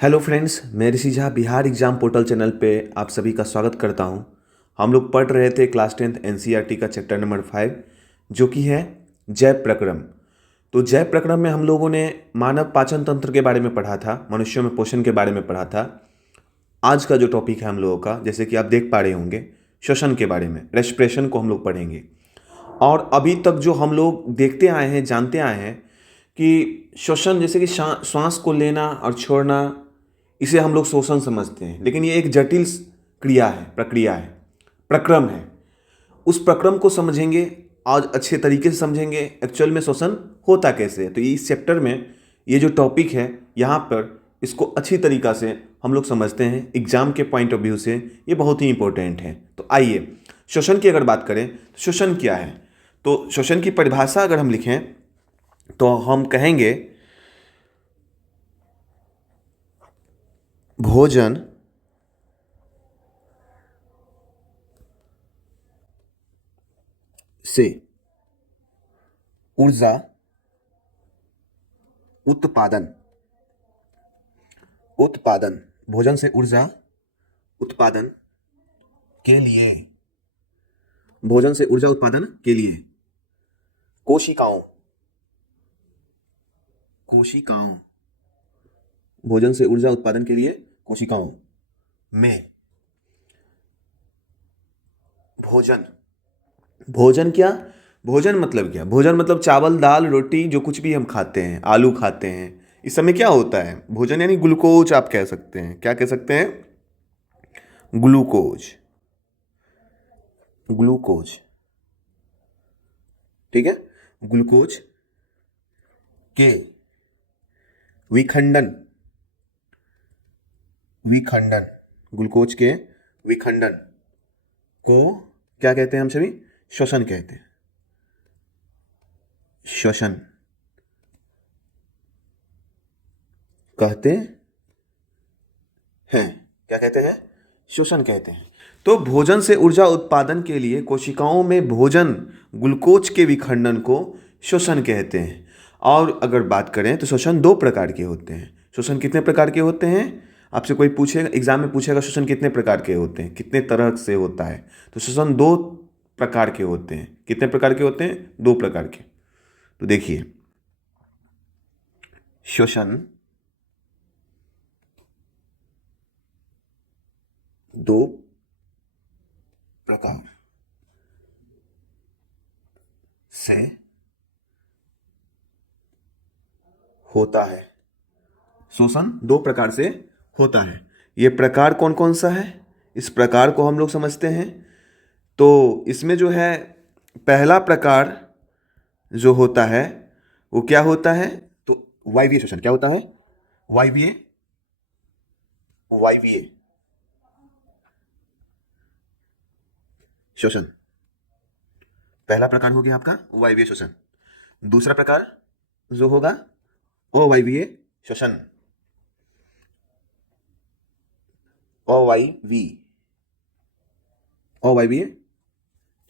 Hello friends, मैं Rishi Jha Bihar exam portal channel पे आप सभी का स्वागत करता हूं। हम लोग पढ़ रहे थे क्लास 10th एनसीईआरटी का चैप्टर नंबर 5 जो कि है जय प्रक्रम। तो जय प्रक्रम में हम लोगों ने मानव पाचन तंत्र के बारे में पढ़ा था, मनुष्यों में पोषण के बारे में पढ़ा था। आज का जो टॉपिक है हम लोगों का, जैसे कि आप देख पा रहे होंगे, श्वसन के बारे में, रेस्पिरेशन को हम लोग पढ़ेंगे। और अभी तक जो हम लोग देखते आए हैं, जानते आए हैं कि श्वसन जैसे कि श्वास को लेना और छोड़ना, इसे हम लोग श्वसन समझते हैं, लेकिन ये एक जटिल क्रिया है, प्रक्रिया है, प्रक्रम है। उस प्रक्रम को समझेंगे, आज अच्छे तरीके से समझेंगे एक्चुअल में श्वसन होता कैसे है। तो इस चैप्टर में ये जो टॉपिक है, यहाँ पर इसको अच्छी तरीक़ा से हम लोग समझते हैं। एग्जाम के पॉइंट ऑफ व्यू से ये बहुत ही इंपॉर्टेंट है। तो आइए, श्वसन की अगर बात करें तो श्वसन क्या है। तो श्वसन की परिभाषा अगर हम लिखें तो हम कहेंगे भोजन से ऊर्जा उत्पादन उत्पादन भोजन से ऊर्जा उत्पादन के लिए भोजन से ऊर्जा उत्पादन के लिए कोशिकाओं कोशिकाओं भोजन से ऊर्जा उत्पादन के लिए कोशिकाओं में भोजन भोजन क्या भोजन मतलब क्या? भोजन मतलब चावल दाल रोटी, जो कुछ भी हम खाते हैं, आलू खाते हैं, इस समय क्या होता है? भोजन यानी ग्लूकोज आप कह सकते हैं। क्या कह सकते हैं? ग्लूकोज। ग्लूकोज, ठीक है। ग्लूकोज के विखंडन विखंडन ग्लूकोज के विखंडन को क्या कहते हैं? हम सभी श्वसन कहते हैं। श्वसन कहते हैं। क्या कहते हैं? श्वसन कहते हैं। तो भोजन से ऊर्जा उत्पादन के लिए कोशिकाओं में भोजन ग्लूकोज के विखंडन को श्वसन कहते हैं। और अगर बात करें तो श्वसन दो प्रकार के होते हैं। श्वसन कितने प्रकार के होते हैं? आपसे कोई पूछेगा, एग्जाम में पूछेगा श्वसन कितने प्रकार के होते हैं, कितने तरह से होता है। तो श्वसन दो प्रकार के होते हैं। कितने प्रकार के होते हैं? दो प्रकार के। तो देखिए, श्वसन दो प्रकार से होता है। श्वसन दो प्रकार से होता है। ये प्रकार कौन कौन सा है, इस प्रकार को हम लोग समझते हैं। तो इसमें जो है, पहला प्रकार जो होता है वो क्या होता है? तो वायवीय श्वसन। क्या होता है? वायवीय वायवीय श्वसन। पहला प्रकार हो गया आपका वायवीय श्वसन। दूसरा प्रकार जो होगा अवायवीय श्वसन। अवायवीय अवायवीय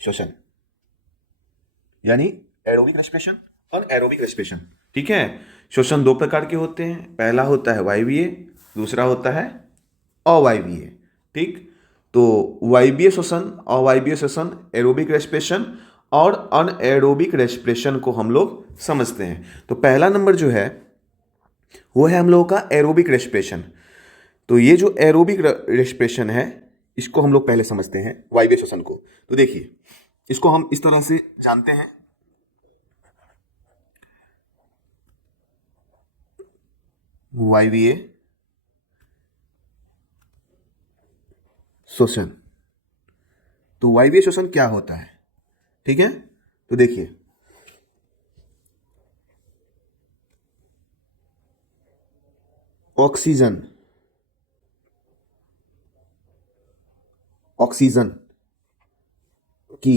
श्वसन यानी एरोबिक रेस्पिरेशन और एरोबिक रेस्पिरेशन, ठीक है। श्वसन दो प्रकार के होते हैं। पहला होता है वायवीय, दूसरा होता है अवायवीय, ठीक। तो वायवीय श्वसन, अवायवीय श्वसन, एरोबिक रेस्पिरेशन और अनएरोबिक रेस्पिरेशन को हम लोग समझते हैं। तो पहला नंबर जो है वो है हम लोगों का एरोबिक रेस्पिरेशन। तो ये जो एरोबिक रेस्पिरेशन है, इसको हम लोग पहले समझते हैं, वायवीय श्वसन को। तो देखिए, इसको हम इस तरह से जानते हैं, वायवीय श्वसन। तो वायवीय श्वसन क्या होता है, ठीक है। तो देखिए, ऑक्सीजन ऑक्सीजन की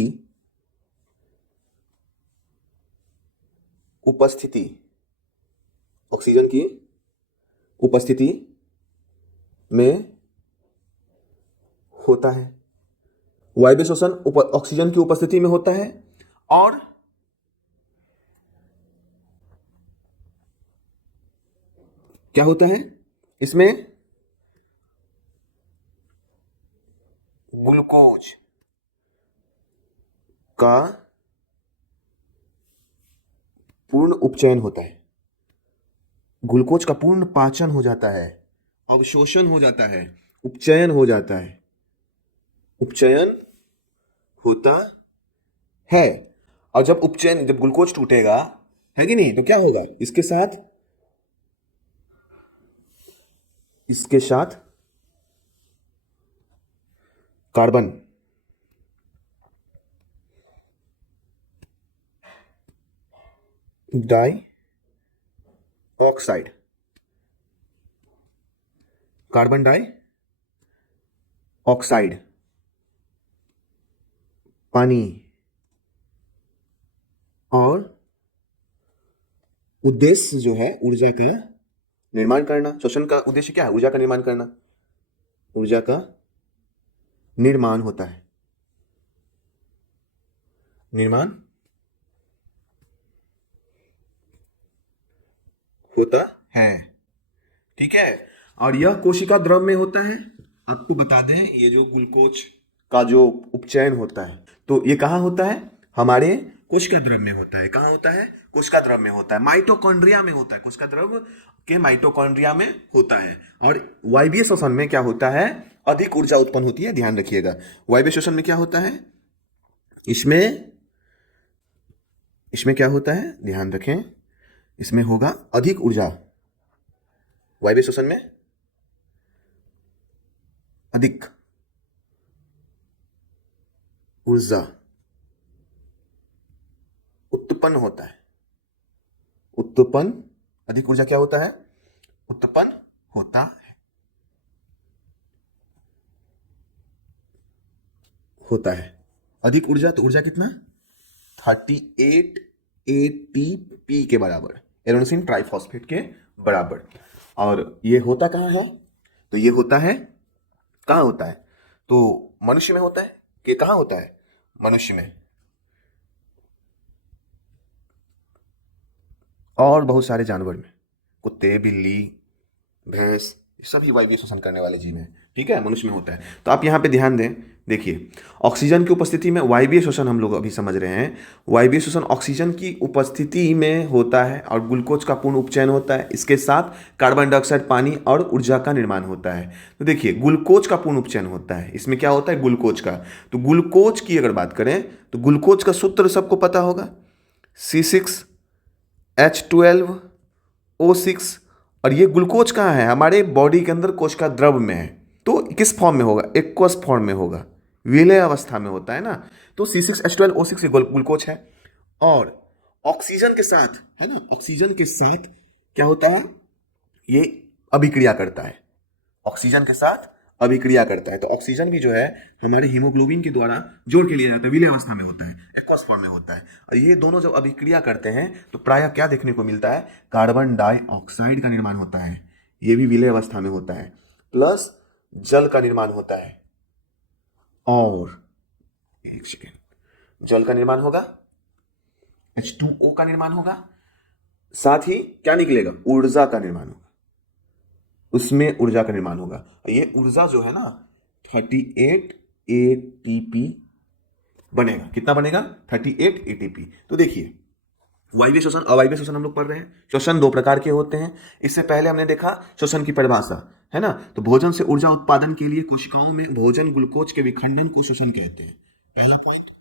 उपस्थिति ऑक्सीजन की उपस्थिति में होता है। वायवीय श्वसन ऑक्सीजन की उपस्थिति में होता है। और क्या होता है? इसमें ग्लूकोज का पूर्ण उपचयन होता है, ग्लूकोज का पूर्ण पाचन हो जाता है, अवशोषण हो जाता है, उपचयन हो जाता है, उपचयन होता है। और जब ग्लूकोज टूटेगा, है कि नहीं, तो क्या होगा, इसके साथ carbon dioxide, carbon dioxide, पानी, और उद्देश्य जो है ऊर्जा का निर्माण करना। श्वसन का उद्देश्य क्या है, ऊर्जा का निर्माण करना, ऊर्जा का निर्माण होता है, निर्माण होता है, ठीक है। और यह कोशिका द्रव में होता है। आपको बता दें, ये जो ग्लूकोज का जो उपचयन होता है, तो ये कहाँ होता है, हमारे कोशिका द्रव में होता है। कहाँ होता है, कोशिका द्रव में होता है, माइटोकॉन्ड्रिया में होता है, कोशिका द्रव के माइटोकॉन्ड्रिया में होता है। और वायवीय श्वसन में क्या होता है, अधिक ऊर्जा उत्पन्न होती है, ध्यान रखिएगा। वायवीय श्वसन में क्या होता है, इसमें क्या होता है, ध्यान रखें, इसमें होगा अधिक ऊर्जा, वायवीय श्वसन में अधिक ऊर्जा उत्पन्न होता है, अधिक ऊर्जा क्या होता है, उत्पन्न होता है, अधिक ऊर्जा। तो ऊर्जा कितना, 38 ATP के बराबर, एडेनोसिन ट्राइफॉस्फेट के बराबर। और ये होता कहाँ है, तो ये होता है, कहाँ होता है, तो मनुष्य में होता है कि कहाँ होता है, मनुष्य में, और बहुत सारे जानवर में, कुत्ते, बिल्ली, भैंस, सभी वायवीय श्वसन करने वाले जीव हैं, ठीक है, मनुष्य में होता है। तो आप यहाँ पे ध्यान दें, देखिए, ऑक्सीजन की उपस्थिति में वायवीय श्वसन हम लोग अभी समझ रहे हैं। वायवीय श्वसन ऑक्सीजन की उपस्थिति में होता है और ग्लूकोज का पूर्ण उपचयन होता है, इसके साथ कार्बन डाइऑक्साइड, पानी और ऊर्जा का निर्माण होता है। तो देखिए, ग्लूकोज का पूर्ण उपचयन होता है, इसमें क्या होता है, ग्लूकोज का। तो ग्लूकोज की अगर बात करें तो ग्लूकोज का सूत्र सबको पता होगा, C6H12O6। और ये ग्लूकोज कहाँ है, हमारे बॉडी के अंदर कोशिका द्रव में है। तो किस फॉर्म में होगा, एक्वस फॉर्म में होगा, विलय अवस्था में होता है ना। तो C6H12O6 ग्लूकोज है। और ऑक्सीजन के साथ, है ना, ऑक्सीजन के साथ क्या होता है, ये अभिक्रिया करता है, ऑक्सीजन के साथ अभिक्रिया करता है। तो ऑक्सीजन भी जो है हमारे हीमोग्लोबिन के द्वारा जोड़ के लिया जाता है, विलय अवस्था में होता है, एक्वस फॉर्म में होता है। और ये दोनों जब अभिक्रिया करते हैं तो प्रायः क्या देखने को मिलता है, कार्बन डाइऑक्साइड का निर्माण होता है, ये भी विलय अवस्था में होता है, प्लस जल का निर्माण होता है। और एक सेकेंड, जल का निर्माण होगा, H2O का निर्माण होगा, साथ ही क्या निकलेगा, ऊर्जा का निर्माण होगा, उसमें ऊर्जा का निर्माण होगा। ये ऊर्जा जो है ना 38 ATP बनेगा, कितना बनेगा, 38 ATP। तो देखिए, वायवीय श्वसन, अवायवीय श्वसन हम लोग पढ़ रहे हैं। श्वसन दो प्रकार के होते हैं। इससे पहले हमने देखा श्वसन की परिभाषा, है ना। तो भोजन से ऊर्जा उत्पादन के लिए कोशिकाओं में भोजन ग्लूकोज के विखंडन को श्वसन कहते हैं। पहला पॉइंट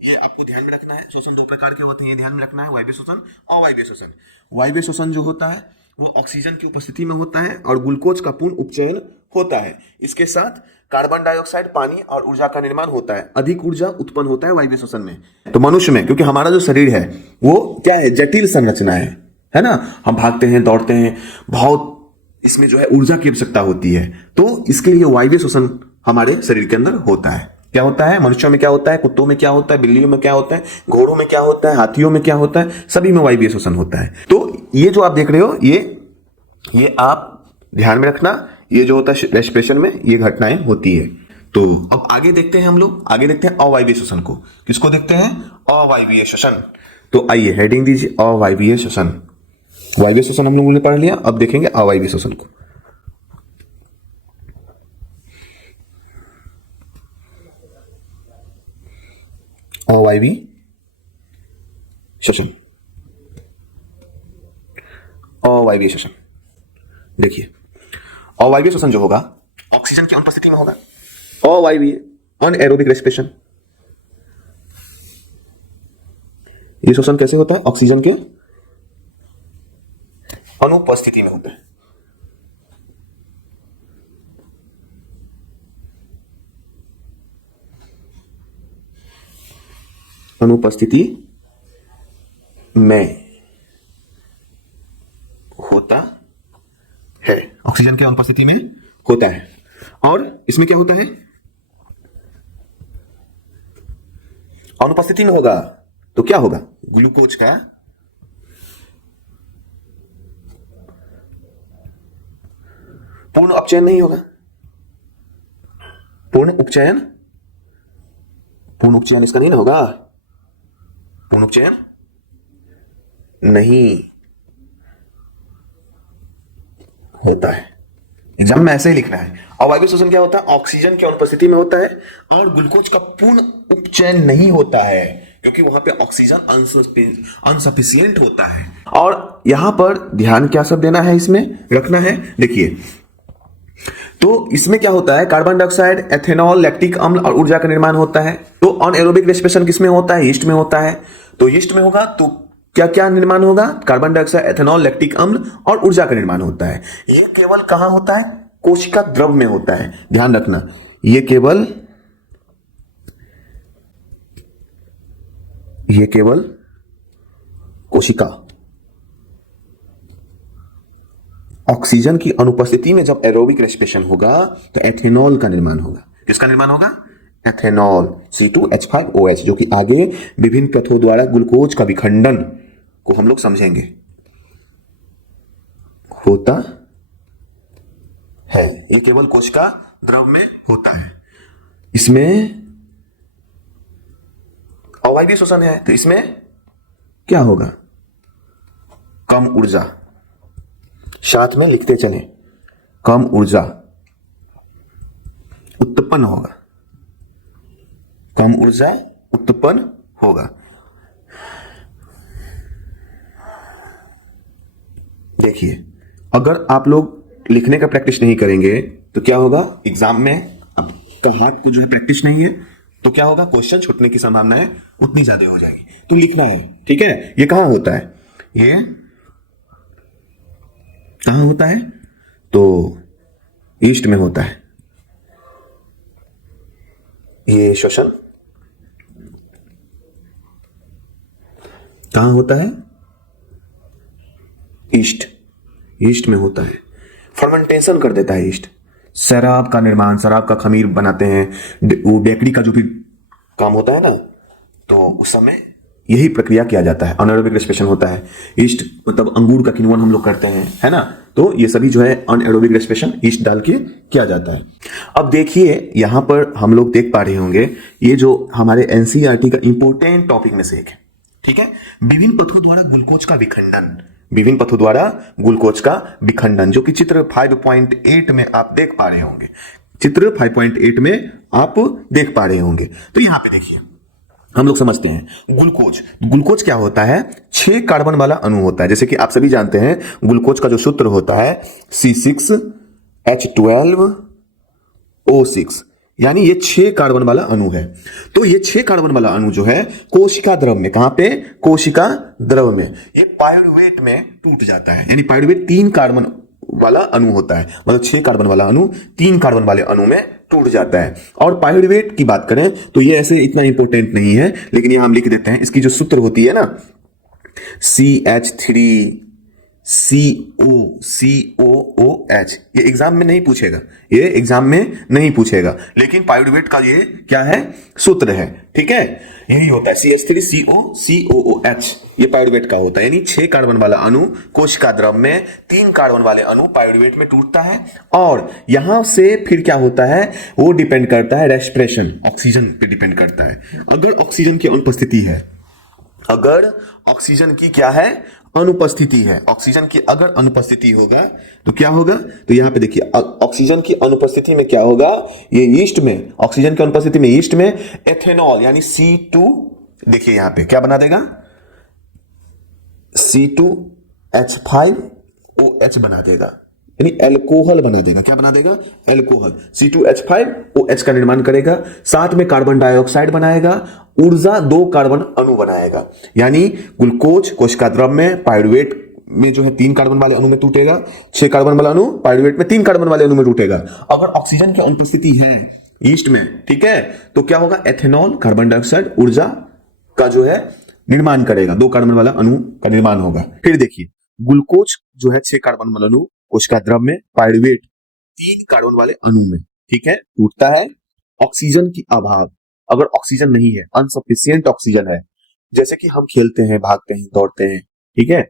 ये आपको ध्यान में रखना है। श्वसन दो प्रकार के होते हैं, ये ध्यान में रखना है, वायवीय श्वसन, अवायवीय श्वसन। वायवीय श्वसन जो होता है वो ऑक्सीजन की उपस्थिति में होता है और ग्लूकोज का पूर्ण उपचयन होता है, इसके साथ कार्बन डाइऑक्साइड, पानी और ऊर्जा का निर्माण होता है। अधिक ऊर्जा उत्पन्न होता है वायवीय श्वसन में। तो मनुष्य में, क्योंकि हमारा जो शरीर है वो क्या है, जटिल संरचना है ना, हम भागते हैं, दौड़ते हैं, बहुत इसमें जो है ऊर्जा की आवश्यकता होती है। तो इसके लिए वायवीय श्वसन हमारे शरीर के अंदर होता है। क्या होता है, मनुष्यों में क्या होता है, कुत्तों में क्या होता है, बिल्लियों में क्या होता है, घोड़ों में क्या होता है, हाथियों में क्या होता है, सभी में वायवीय श्वसन होता है। तो ये जो आप देख रहे हो, ये आप ध्यान में रखना, ये जो होता है रेस्पिरेशन में ये घटनाएं होती है। तो अब आगे देखते हैं, हम लोग आगे देखते हैं अवायवीय श्वसन को। किसको देखते हैं, अवायवीय श्वसन। तो आइए हेडिंग दीजिए, अवायवीय श्वसन। वायवीय श्वसन हम लोगों ने पढ़ लिया, अब देखेंगे अवायवीय श्वसन को। अवायवीय श्वसन, अवायवीय श्वसन। देखिए अवायवीय श्वसन जो होगा ऑक्सीजन की अनुपस्थिति में होगा, अवायवीय अनएरोबिक रेस्पिरेशन। ये श्वसन कैसे होता है? ऑक्सीजन के अनुपस्थिति में होता है। अनुपस्थिति में होता है, ऑक्सीजन की अनुपस्थिति में होता है। और इसमें क्या होता है? अनुपस्थिति में होगा तो क्या होगा? ग्लूकोज का पूर्ण अपचयन नहीं होगा। पूर्ण उपचयन इसका नहीं ना होगा, पूर्ण उपचयन नहीं होता है। एग्जाम में ऐसे ही लिखना है। अवायवीय श्वसन क्या होता है? ऑक्सीजन की अनुपस्थिति में होता है और ग्लूकोज का पूर्ण उपचयन नहीं होता है, क्योंकि वहां पे ऑक्सीजन अनसफिशिएंट होता है। और यहां पर ध्यान क्या सब देना है, इसमें रखना है। देखिए तो इसमें क्या होता है? कार्बन डाइऑक्साइड, एथेनॉल, लैक्टिक अम्ल और ऊर्जा का निर्माण होता है। तो अनएरोबिक रेस्पिरेशन किसमें होता है? यीस्ट में होता है। तो यीस्ट में होगा तो क्या क्या निर्माण होगा? कार्बन डाइऑक्साइड, एथेनॉल, लैक्टिक अम्ल और ऊर्जा का निर्माण होता है। ये केवल कहां होता है? कोशिका द्रव में होता है। ध्यान रखना, ये केवल कोशिका। ऑक्सीजन की अनुपस्थिति में जब एरोबिक रेस्पिरेशन होगा तो एथेनॉल का निर्माण होगा। किसका निर्माण होगा? एथेनॉल, C2H5OH, जो कि आगे विभिन्न पथों द्वारा ग्लूकोज का विखंडन को हम लोग समझेंगे होता है। ये केवल कोशिका द्रव में होता है। इसमें अवायवीय श्वसन है तो इसमें क्या होगा? कम ऊर्जा, साथ में लिखते चले, कम ऊर्जा उत्पन्न होगा, कम ऊर्जा उत्पन्न होगा। देखिए अगर आप लोग लिखने का प्रैक्टिस नहीं करेंगे तो क्या होगा? एग्जाम में आपका हाथ को जो है प्रैक्टिस नहीं है तो क्या होगा? क्वेश्चन छूटने की संभावनाएं उतनी ज्यादा हो जाएगी। तो लिखना है, ठीक है। ये कहां होता है? ये कहां होता है? तो ईस्ट में होता है। ये श्वसन कहां होता है? ईस्ट में होता है। फर्मेंटेशन कर देता है ईस्ट। शराब का निर्माण, शराब का खमीर बनाते हैं, वो बेकरी का जो भी काम होता है ना, तो उस समय यही प्रक्रिया किया जाता है। अनएरोबिक रेस्पिरेशन होता है। ईस्ट मतलब अंगूर का किण्वन हम लोग करते हैं, है ना। तो ये सभी जो है अनएरोबिक रेस्पिरेशन ईस्ट डाल के किया जाता है। अब देखिए यहां पर हम लोग देख पा रहे होंगे, ये जो हमारे एनसीईआरटी का इंपोर्टेंट टॉपिक में से एक है, ठीक है। विभिन्न पथों द्वारा ग्लूकोज का विखंडन, विभिन्न पथों द्वारा ग्लूकोज का विखंडन, जो कि चित्र 5.8 में आप देख पा रहे होंगे। चित्र 5.8 में आप देख पा रहे होंगे। तो यहां पे देखिए हम लोग समझते हैं ग्लूकोज क्या होता है? 6 कार्बन वाला अणु होता है। जैसे कि आप सभी जानते हैं ग्लूकोज का जो सूत्र होता है C6H12O6, यानी ये 6 कार्बन वाला अणु है। तो ये 6 कार्बन वाला अणु जो है कोशिका द्रव में, कहां पे? कोशिका द्रव में, ये पाइरुवेट में टूट जाता है। यानी पाइरुवेट 3 कार्बन वाला अणु होता है, मतलब 6 कार्बन वाला अणु 3 कार्बन वाले अणु में टूट जाता है। और पाइरुवेट की बात करें तो ये ऐसे इतना इंपॉर्टेंट नहीं है, लेकिन यहां हम लिख देते हैं। इसकी जो सूत्र होती है ना CH3COOH, ये एग्जाम में नहीं पूछेगा, लेकिन पाइरुवेट का ये क्या है? सूत्र है, ठीक है। यही होता है CH3COOH, ये पाइरुवेट का होता है। यानी 6 कार्बन वाला अणु कोशिका द्रव में, 3 कार्बन वाले अणु पाइरुवेट में टूटता है। और यहां से फिर क्या होता है? वो डिपेंड करता है रेस्पिरेशन, ऑक्सीजन पे डिपेंड करता है। अगर ऑक्सीजन की अनुपस्थिति है, अगर ऑक्सीजन की क्या है? अनुपस्थिति है। ऑक्सीजन की अगर अनुपस्थिति होगा तो क्या होगा? तो यहां पे देखिए ऑक्सीजन की अनुपस्थिति में क्या होगा? ये ईस्ट में, ऑक्सीजन की अनुपस्थिति में ईस्ट में एथेनॉल यानी C2 देखिए यहां पे क्या बना देगा, C2H5OH बना देगा, यानी एल्कोहल बना देगा। क्या बना देगा, एल्कोहल। C2H5OH का निर्माण करेगा, साथ में कार्बन डाइऑक्साइड बनाएगा, ऊर्जा 2 कार्बन अणु बनाएगा। यानी ग्लूकोज कोशिका द्रव में पाइरुवेट में जो है 3 कार्बन वाले अणु में टूटेगा, 6 कार्बन वाला अणु पाइरुवेट में 3 कार्बन वाले अणु में टूटेगा। अगर ऑक्सीजन की अनुपस्थिति है ईस्ट में, ठीक है, तो क्या होगा, एथेनॉल कार्बन डाइऑक्साइड ऊर्जा का जो है निर्माण करेगा, 2 कार्बन वाला अणु का निर्माण होगा। फिर देखिए ग्लूकोज जो है 6 कार्बन वाला अणु कोशिका द्रव में, पाइरुवेट 3 कार्बन वाले अणु में, ठीक है, टूटता है। ऑक्सीजन की अभाव, अगर ऑक्सीजन नहीं है, अनसफिशियंट ऑक्सीजन है, जैसे कि हम खेलते हैं, भागते हैं, दौड़ते हैं, ठीक है,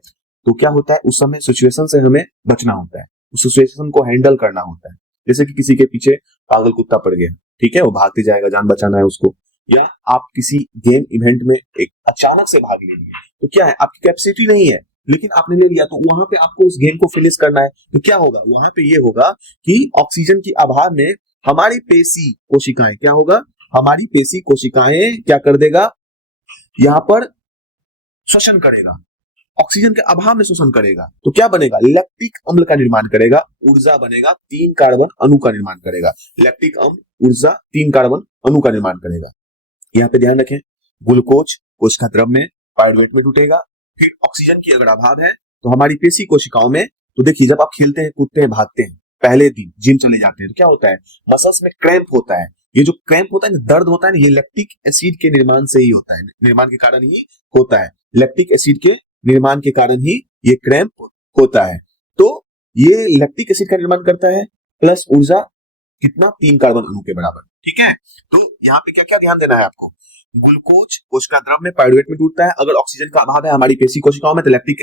तो क्या होता है, उस समय सिचुएशन से हमें बचना होता है, उस सिचुएशन को हैंडल करना होता है। जैसे कि किसी के पीछे पागल कुत्ता पड़ गया, ठीक है, वो भागते जाएगा, जान बचाना है उसको, या आप किसी गेम इवेंट में एक अचानक से भाग लेंगे, तो क्या है, आपकी कैपेसिटी नहीं है लेकिन आपने ले लिया, तो वहां पे आपको उस गेम को फिनिश करना है, तो क्या होगा, वहां पे ये होगा कि ऑक्सीजन की अभाव में हमारी पेशी कोशिकाएं, क्या होगा, हमारी पेशी कोशिकाएं क्या कर देगा, यहां पर श्वसन करेगा, ऑक्सीजन के अभाव में श्वसन करेगा, तो क्या बनेगा, लैक्टिक अम्ल का निर्माण करेगा, ऊर्जा बनेगा, 3 कार्बन अणु का निर्माण करेगा। लैक्टिक अम्ल ऊर्जा 3 कार्बन अणु का निर्माण करेगा। यहाँ पे ध्यान रखें, ग्लूकोज कोशिका द्रव में, पाइरुवेट में टूटेगा। फिर ऑक्सीजन की अगर अभाव है तो हमारी पेशी कोशिकाओं में, तो देखिए जब आप खेलते हैं, कूदते हैं, भागते हैं, पहले दिन जिम चले जाते हैं, तो क्या होता है, मसल्स में क्रैम्प होता है। ये जो क्रैम्प होता है ना, दर्द होता है ना, ये लैक्टिक एसिड के निर्माण से ही होता है, निर्माण के कारण ही होता है, लैक्टिक एसिड के निर्माण के कारण ही ये क्रैम्प होता है। तो ये लैक्टिक एसिड का निर्माण करता है, प्लस ऊर्जा कितना, 3 कार्बन अणु के बराबर, ठीक है। तो यहाँ पे क्या क्या ध्यान देना है आपको, ग्लूकोज कोशिका द्रव में, पाइरुवेट में टूटता है, अगर ऑक्सीजन का अभाव है हमारी पेशी कोशिकाओं में, तो लैक्टिक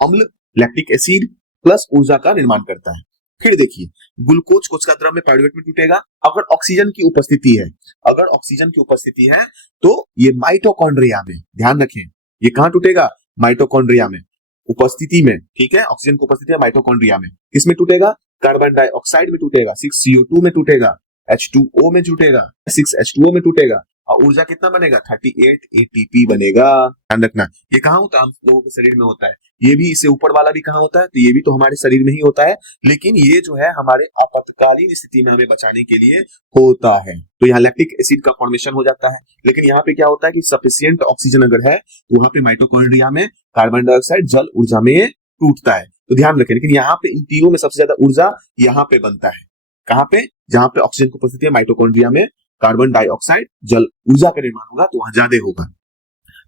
अम्ल, लैक्टिक एसिड प्लस ऊर्जा का निर्माण करता है। फिर देखिए ग्लूकोज कोशिका द्रव में, पाइरुवेट में टूटेगा, अगर ऑक्सीजन की उपस्थिति है, अगर ऑक्सीजन की उपस्थिति है तो ये माइटोकॉन्ड्रिया में, ध्यान रखें, ये कहां टूटेगा, माइटोकॉन्ड्रिया में उपस्थिति में, ठीक है, ऑक्सीजन की उपस्थिति है माइटोकॉन्ड्रिया में, किसमें टूटेगा, कार्बन डाइऑक्साइड में टूटेगा, 6CO2 में टूटेगा, H2O में टूटेगा, 6H2O में टूटेगा, और ऊर्जा कितना बनेगा, 38 ATP बनेगा। ध्यान रखना, ये कहाँ होता है, हम लोगों के शरीर में होता है, ये भी, इससे ऊपर वाला भी कहाँ होता है, तो ये भी तो हमारे शरीर में ही होता है, लेकिन ये जो है हमारे आपातकालीन स्थिति में हमें बचाने के लिए होता है। तो यहाँ लैक्टिक एसिड का फॉर्मेशन हो जाता है, लेकिन यहाँ पे क्या होता है कि सफिशिएंट ऑक्सीजन अगर है तो वहां पे माइटोकॉन्ड्रिया में कार्बन डाइऑक्साइड जल ऊर्जा में टूटता है, तो ध्यान रखें। लेकिन यहाँ पे इन तीनों में सबसे ज्यादा ऊर्जा यहाँ पे बनता है, कहाँ पे, जहां पे ऑक्सीजन की उपस्थिति है, माइटोकॉन्ड्रिया में कार्बन डाइऑक्साइड जल ऊर्जा का निर्माण होगा, तो वहां ज्यादा होगा।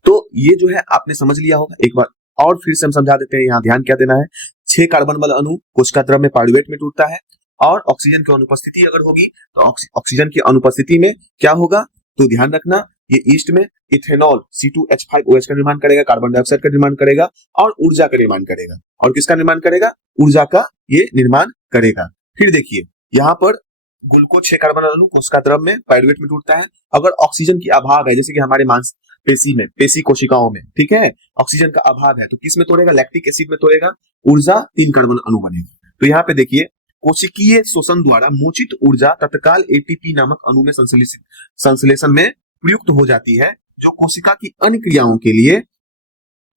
तो ये जो है आपने समझ लिया होगा, एक बार और फिर से हम समझा देते हैं। यहाँ ध्यान क्या देना है, 6 कार्बन वाला अणु कोशिका द्रव में, पाइरुवेट में टूटता है, और ऑक्सीजन की अनुपस्थिति अगर होगी तो ऑक्सीजन की अनुपस्थिति में क्या होगा, तो ध्यान रखना, ये ईस्ट में इथेनॉल C2H5OH का निर्माण करेगा, कार्बन डाइऑक्साइड का निर्माण करेगा, और ऊर्जा का निर्माण करेगा। और किसका निर्माण करेगा, ऊर्जा का ये निर्माण करेगा। फिर देखिए यहाँ पर ग्लूकोज 6 कार्बन अणु कोशिका द्रव में, पाइरुवेट में टूटता है, अगर ऑक्सीजन की अभाव है, जैसे कि हमारे मांस पेशी में, पेशी कोशिकाओं में, ठीक है, ऑक्सीजन का अभाव है, तो किस में तोड़ेगा, लैक्टिक एसिड में तोड़ेगा, ऊर्जा 3 कार्बन अणु बनेगा। तो यहाँ पे देखिए कोशिकीय शोषण द्वारा मोचित ऊर्जा तत्काल ATP नामक अणु में संश्लेषण में प्रयुक्त हो जाती है, जो कोशिका की अन्य क्रियाओं के लिए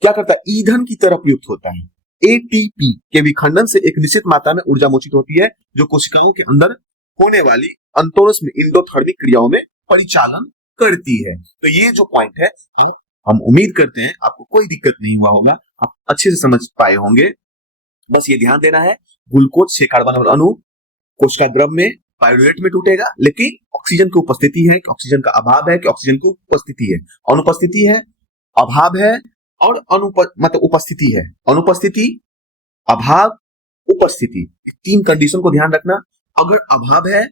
क्या करता है, ईंधन की तरह प्रयुक्त होता है। ATP के विखंडन से एक निश्चित मात्रा में ऊर्जा मोचित होती है, जो कोशिकाओं के अंदर होने वाली अंतोरस्म इंडोथर्मिक क्रियाओं में परिचालन करती है। तो ये जो पॉइंट है, हम उम्मीद करते हैं आपको कोई दिक्कत नहीं हुआ होगा, आप अच्छे से समझ पाए होंगे। बस ये ध्यान देना है, ग्लूकोज 6 कार्बन अणु कोशिका द्रव में, पाइरुवेट में टूटेगा, लेकिन ऑक्सीजन की उपस्थिति है कि ऑक्सीजन का अभाव है कि ऑक्सीजन की उपस्थिति है, अनुपस्थिति है, अभाव है, और मतलब उपस्थिति है, अनुपस्थिति, अभाव, उपस्थिति, 3 कंडीशन को ध्यान रखना। अगर अभाव है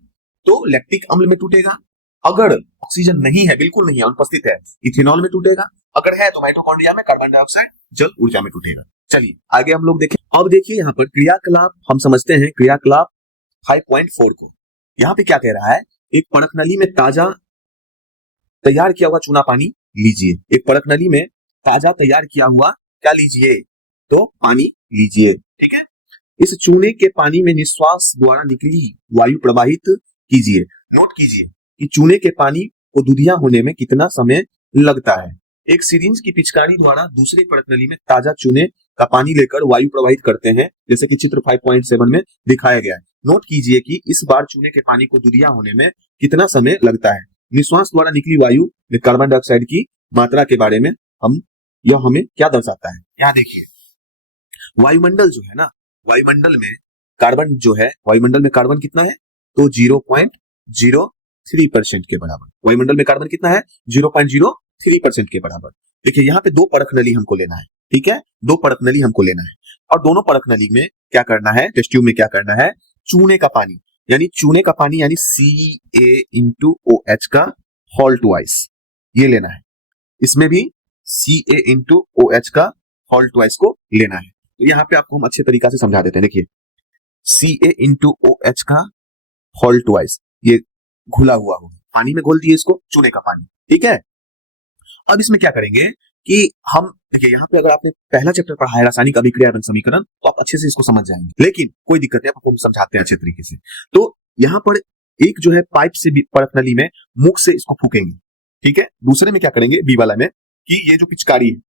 तो लैक्टिक अम्ल में टूटेगा, अगर ऑक्सीजन नहीं है, बिल्कुल नहीं है, अनुपस्थित है, इथेनॉल में टूटेगा, अगर है तो माइटोकॉन्ड्रिया में, कार्बन डाइऑक्साइड जल ऊर्जा में टूटेगा। चलिए आगे हम लोग देखें। अब देखिए यहाँ पर क्रियाकलाप हम समझते हैं, क्रियाकलाप 5.4 को। यहाँ पे क्या कह रहा है, एक परख नली में ताजा तैयार किया हुआ चूना पानी लीजिए, एक परख नली में ताजा तैयार किया हुआ क्या लीजिए, तो पानी लीजिए, ठीक है। इस चूने के पानी में निश्वास द्वारा निकली वायु प्रवाहित कीजिए। नोट कीजिए कि चूने के पानी को दूधिया होने में कितना समय लगता है। एक सिरिंज की पिचकारी द्वारा दूसरे परत नली में ताजा चूने का पानी लेकर वायु प्रवाहित करते हैं, जैसे कि चित्र 5.7 में दिखाया गया है। नोट कीजिए कि इस बार चूने के पानी को दुधिया होने में कितना समय लगता है। निश्वास द्वारा निकली वायु में कार्बन डाइऑक्साइड की मात्रा के बारे में यह हमें क्या दर्शाता है। यहाँ देखिए, वायुमंडल जो है ना, वायुमंडल में कार्बन जो है, वायुमंडल में कार्बन कितना है, तो 0.03% के बराबर। वायुमंडल में कार्बन कितना है, 0.03% के बराबर। देखिए यहाँ पे दो परख नली हमको लेना है, ठीक है, दो परख नली हमको लेना है, और दोनों परख नली में क्या करना है, टेस्ट ट्यूब में क्या करना है, चूने का पानी यानी CaO2 का होल ट्वाइस ये लेना है। इसमें भी CaO2 का होल ट्वाइस को लेना है। तो यहाँ पे आपको हम अच्छे तरीका से समझा देते हैं। देखिए CaO2 का होल ट्वाइस ये घुला हुआ होगा, पानी में घोल दिए इसको, चूने का पानी, ठीक है। अब इसमें क्या करेंगे कि हम देखिए, यहाँ पे अगर आपने पहला चैप्टर पढ़ा है रासायनिक अभिक्रिया एवं समीकरण, तो आप अच्छे से इसको समझ जाएंगे, लेकिन कोई दिक्कत नहीं, आपको हम समझाते हैं अच्छे तरीके से। तो यहाँ पर एक जो है पाइप से परत नली में मुख से इसको फूकेंगे, ठीक है। दूसरे में क्या करेंगे, बी वाला में, कि ये जो पिचकारी है,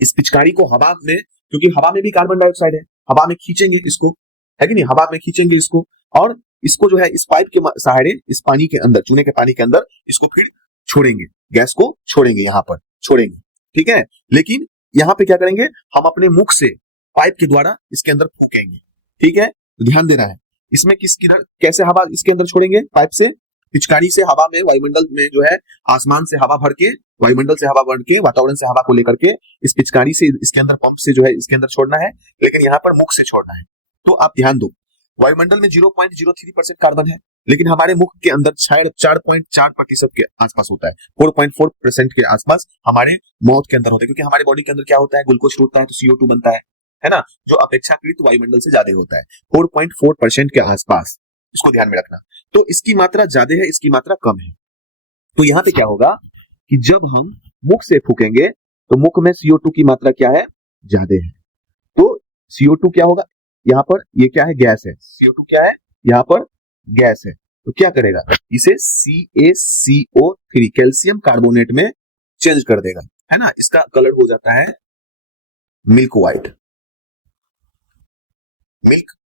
इस पिचकारी को हवा में, क्योंकि हवा में भी कार्बन डाइऑक्साइड है, हवा में खींचेंगे इसको, है कि नहीं, हवा में खींचेंगे इसको, और इसको जो है इस पाइप के सहारे इस पानी के अंदर, चूने के पानी के अंदर इसको फिर छोड़ेंगे, गैस को छोड़ेंगे, यहाँ पर छोड़ेंगे, ठीक है। लेकिन यहाँ पे क्या करेंगे, हम अपने मुख से पाइप के द्वारा इसके अंदर फूकेंगे, ठीक है। तो ध्यान देना है, इसमें कैसे हवा इसके अंदर छोड़ेंगे, पाइप से, पिचकारी से हवा में, वायुमंडल में जो है आसमान से हवा भर के, वायुमंडल से हवा भर के, वातावरण से हवा को लेकर के इस पिचकारी से इसके अंदर, पंप से जो है इसके अंदर छोड़ना है, लेकिन यहाँ पर मुख से छोड़ना है। तो आप ध्यान दो, वायुमंडल में 0.03% कार्बन है, लेकिन हमारे मुख के अंदर शायद 4.4% के आसपास होता है, 4.4% के आसपास हमारे माउथ के अंदर होता है, क्योंकि हमारे बॉडी के अंदर क्या होता है, ग्लूकोज टूटता है तो CO2 बनता है ना, जो अपेक्षाकृत वायुमंडल से ज्यादा होता है, 4.4% के आसपास, इसको ध्यान में रखना। तो इसकी मात्रा ज्यादा है, इसकी मात्रा कम है। तो यहाँ पे क्या होगा कि जब हम मुख से फूकेंगे तो मुख में CO2 की मात्रा क्या है, ज्यादा है, तो CO2 क्या होगा, यहाँ पर ये क्या है, गैस है, CO2 क्या है, यहाँ पर गैस है, तो क्या करेगा, इसे CaCO3 कैल्शियम कार्बोनेट में चेंज कर देगा, है ना। इसका कलर हो जाता है मिल्क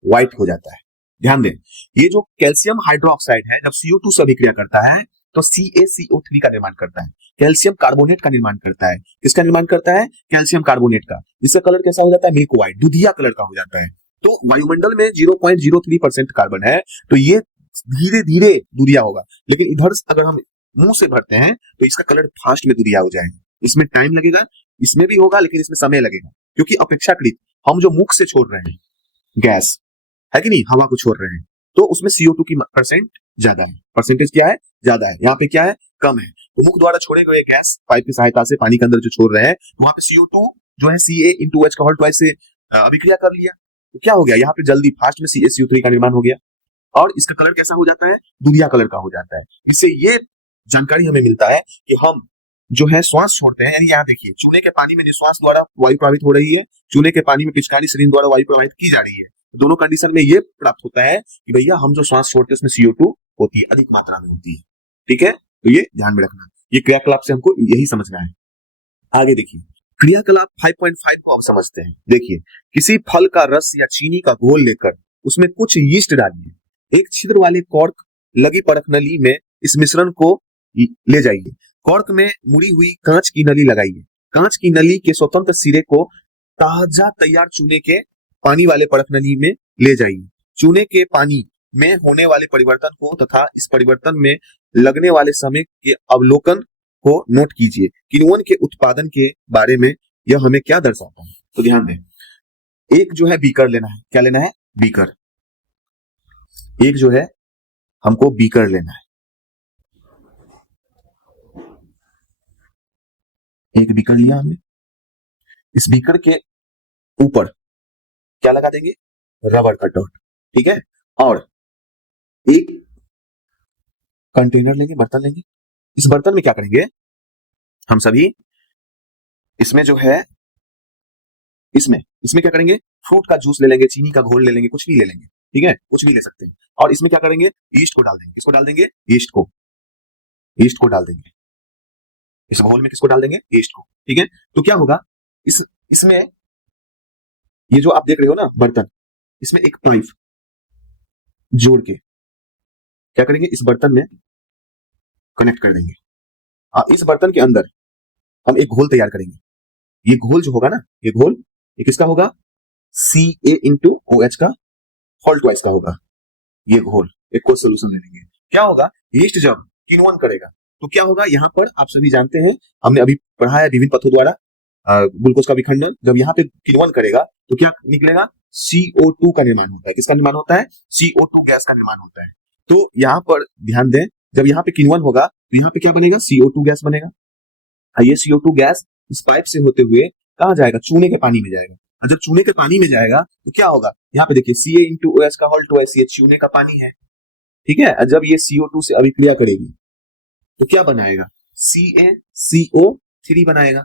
व्हाइट हो जाता है। ध्यान दें, ये जो कैल्शियम हाइड्रोक्साइड है, जब CO2 से अभिक्रिया करता है तो CaCO3 का निर्माण करता है, कैल्शियम कार्बोनेट का निर्माण करता है। किसका निर्माण करता है, कैल्शियम कार्बोनेट का। इसका कलर कैसा हो जाता है, मिल्क व्हाइट, दूधिया कलर का हो जाता है। तो वायुमंडल में 0.03% कार्बन है, तो ये धीरे धीरे दूधिया होगा, लेकिन इधर अगर हम मुंह से भरते हैं तो इसका कलर फास्ट में दूधिया हो जाएगा। इसमें टाइम लगेगा, इसमें भी होगा, लेकिन इसमें समय लगेगा, क्योंकि अपेक्षाकृत हम जो मुख से छोड़ रहे हैं गैस, है कि नहीं, हवा को छोड़ रहे हैं, तो उसमें CO2 की परसेंट ज्यादा है, परसेंटेज क्या है, ज्यादा है। यहाँ पे क्या है, कम है। तो मुख द्वारा छोड़े गए गैस पाइप की सहायता से पानी के अंदर जो छोड़ रहे हैं, वहां पे CO2 जो है CaO2 का होल ट्वाइस से अभिक्रिया कर लिया, तो क्या हो गया, यहाँ पे जल्दी फास्ट में CaCO3 का निर्माण हो गया, और इसका कलर कैसा हो जाता है, दूधिया कलर का हो जाता है। इससे ये जानकारी हमें मिलता है कि हम जो है श्वास छोड़ते हैं, यानी यहाँ देखिए, चूने के पानी में निश्वास द्वारा वायु प्रवाहित हो रही है, चूने के पानी में पिचकारी सिरिंज द्वारा वायु प्रवाहित की जा रही है। दोनों कंडीशन में ये प्राप्त होता है कि भैया हम जो श्वास छोड़ते हैं उसमें CO2 होती है, अधिक मात्रा में होती है, ठीक है। तो ये ध्यान में रखना, ये क्रियाकलाप से हमको यही समझना है। आगे देखिए, क्रियाकलाप 5.5 को अब समझते हैं। देखिए, किसी फल का रस या चीनी का घोल लेकर उसमें कुछ यीस्ट डालिए, एक छिद्र वाले कॉर्क लगी परख नली में इस मिश्रण को ले जाइए, कॉर्क में मुड़ी हुई कांच की नली लगाइए, कांच की नली के स्वतंत्र सिरे को ताजा तैयार चूने के पानी वाले परख नली में ले जाइए, चूने के पानी में होने वाले परिवर्तन को तथा इस परिवर्तन में लगने वाले समय के अवलोकन को नोट कीजिए। किण्वन के उत्पादन के बारे में यह हमें क्या दर्शाता है, तो ध्यान दें, एक जो है बीकर लेना है, क्या लेना है, बीकर, एक जो है हमको बीकर लेना है, एक बीकर लिया हमने, इस बीकर के ऊपर क्या लगा देंगे, रबर का डॉट, ठीक है, और एक कंटेनर लेंगे, बर्तन लेंगे, इस बर्तन में क्या करेंगे हम सभी, इसमें जो है, इसमें क्या करेंगे, फ्रूट का जूस ले लेंगे, चीनी का घोल ले लेंगे, कुछ भी ले लेंगे, ठीक है, कुछ भी ले सकते हैं, और इसमें क्या करेंगे, यीस्ट को डाल देंगे, किसको डाल देंगे, यीस्ट को डाल देंगे, इस घोल में किसको डाल देंगे, ईस्ट को। ठीक है, तो क्या होगा, इसमें ये जो आप देख रहे हो ना बर्तन, इसमें एक पाइप जोड़ के क्या करेंगे, इस बर्तन में कनेक्ट कर देंगे। इस बर्तन के अंदर हम एक घोल तैयार करेंगे। ये घोल जो होगा ना, ये घोल ये किसका होगा, CaO2 का होल ट्वाइस का होगा। ये घोल एक कोई सोल्यूशन ले लेंगे। क्या होगा, यीस्ट जब किण्वन करेगा तो क्या होगा, यहाँ पर आप सभी जानते हैं, हमने अभी पढ़ा है विभिन्न पथों द्वारा ग्लूकोज का विखंडन। जब यहाँ पे किण्वन करेगा तो क्या निकलेगा, CO2 का निर्माण होता है। किसका निर्माण होता है, CO2 गैस का निर्माण होता है। तो यहाँ पर ध्यान दें, जब यहाँ पे किण्वन होगा तो यहाँ पे क्या बनेगा, CO2 गैस बनेगा। ये CO2 गैस इस पाइप से होते हुए कहाँ जाएगा, चूने के पानी में जाएगा। और जब चूने के पानी में जाएगा तो क्या होगा, यहाँ पे देखिए CaO2 का होल ट्वाइस, ये चूने का पानी है। ठीक है, जब ये CO2 से अभिक्रिया करेगी तो क्या बनाएगा, CaCO3 बनाएगा।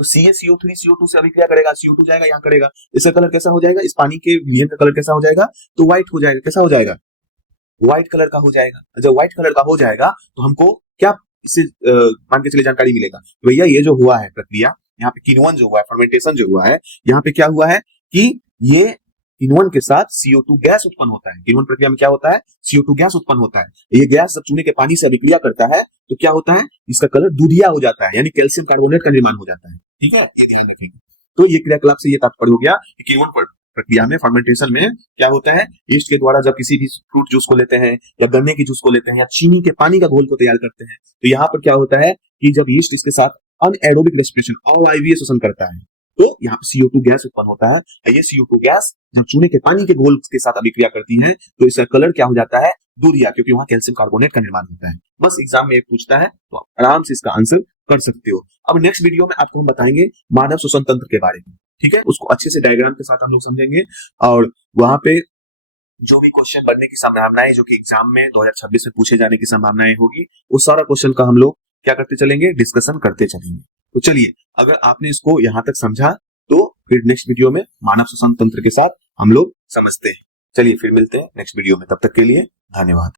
तो CaCO3 CO2 से अभिक्रिया करेगा, CO2 जाएगा यहाँ करेगा, इसका कलर कैसा हो जाएगा, इस पानी के विलयन का कलर कैसा हो जाएगा, तो व्हाइट हो जाएगा। कैसा हो जाएगा, व्हाइट कलर का हो जाएगा। जब व्हाइट कलर का हो जाएगा तो हमको क्या इससे मान के चले जानकारी मिलेगा, भैया ये जो हुआ है प्रक्रिया, यहाँ पे किण्वन जो हुआ है, फर्मेंटेशन जो हुआ है, यहाँ पे क्या हुआ है कि ये किण्वन के साथ CO2 गैस उत्पन्न होता है। किण्वन प्रक्रिया में क्या होता है, CO2 गैस उत्पन्न होता है। ये गैस जब चूने के पानी से अभिक्रिया करता है तो क्या होता है, इसका कलर दूधिया हो जाता है, यानी कैल्शियम कार्बोनेट का निर्माण हो जाता है। ठीक है, ये ध्यान रखिएगा। तो ये क्रियाकलाप से ये तात्पर्य हो गया कि किण्वन प्रक्रिया में, फर्मेंटेशन में क्या होता है, ईस्ट के द्वारा जब किसी भी फ्रूट जूस को लेते हैं या गन्ने की जूस को लेते हैं या चीनी के पानी का घोल को तैयार करते हैं, तो यहाँ पर क्या होता है कि जब ईस्ट इसके साथ अनएरोबिक रेस्पिरेशन, अवायवीय श्वसन करता है तो यहाँ पे CO2 गैस उत्पन्न होता है। ये CO2 गैस जब चूने के पानी के घोल के साथ अभिक्रिया करती है तो इसका कलर क्या हो जाता है, दूधिया, क्योंकि वहां कैल्शियम कार्बोनेट का निर्माण होता है। बस एग्जाम में पूछता है तो आप आराम से इसका आंसर कर सकते हो। अब नेक्स्ट वीडियो में आपको हम बताएंगे मानव श्वसन तंत्र के बारे में। ठीक है, उसको अच्छे से डायग्राम के साथ हम लोग समझेंगे और वहां पे जो भी क्वेश्चन बनने की संभावनाएं, जो कि एग्जाम में 2026 में पूछे जाने की संभावनाएं होगी, वो सारा क्वेश्चन का हम लोग क्या करते चलेंगे, डिस्कशन करते चलेंगे। तो चलिए, अगर आपने इसको यहां तक समझा तो फिर नेक्स्ट वीडियो में मानव श्वसन तंत्र के साथ हम लोग समझते हैं। चलिए फिर मिलते हैं नेक्स्ट वीडियो में, तब तक के लिए धन्यवाद।